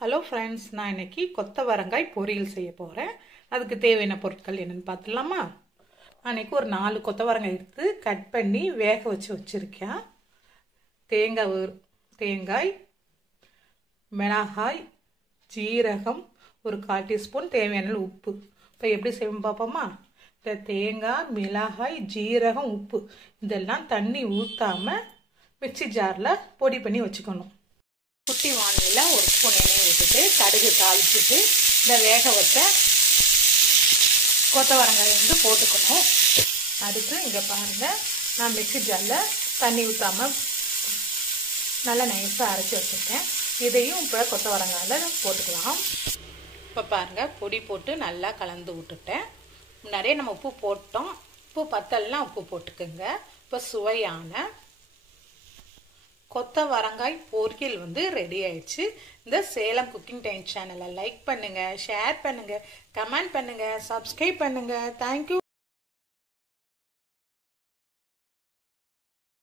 Hello friends, நான் இன்னைக்கு கொத்தவரங்காய் பொரியல் செய்ய போகிறேன். அதுக்கு தேவையான பொருட்கள் என்னென்னு பார்த்துடலாமா? அன்றைக்கி ஒரு 4 கொத்தவரங்காய் எடுத்து கட் பண்ணி வேக வச்சுருக்கேன். தேங்காய், மிளகாய், ஜீரகம், ஒரு 1/4 டீஸ்பூன், தேவையான உப்பு. இப்போ எப்படி செய்வோம் பார்ப்போமா? இந்த தேங்காய், மிளகாய், ஜீரகம், உப்பு இதெல்லாம் தண்ணி ஊற்றாமல் மிக்சி ஜாரில் பொடி பண்ணி வச்சுக்கணும். குட்டி வானிலையில் ஒரு ஸ்பூன் எண்ணெயை விட்டுட்டு கடுகு தாளிச்சுட்டு இந்த வேக வச்ச கொத்தவரங்காய் போட்டுக்கணும். அதுக்கு இங்கே பாருங்கள், நான் மிக்சி ஜாரில் தண்ணி ஊற்றாமல் நல்லா நைஸாக அரைச்சி வச்சுருக்கேன். இதையும் இப்போ கொத்தவரங்காயில் போட்டுக்கலாம். இப்போ பாருங்கள், பொடி போட்டு நல்லா கலந்து விட்டுட்டேன். முன்னாடியே நம்ம உப்பு போட்டோம். உப்பு பத்தலைனா உப்பு போட்டுக்குங்க. இப்போ சுவையான கொத்தவரங்காய் பொரியல் ரெடி ஆயிடுச்சு. இந்த சேலம் குக்கிங் டைம் சேனலை லைக் பண்ணுங்க, ஷேர் பண்ணுங்க, கமெண்ட் பண்ணுங்க, சப்ஸ்கிரைப் பண்ணுங்க. தேங்க்யூ.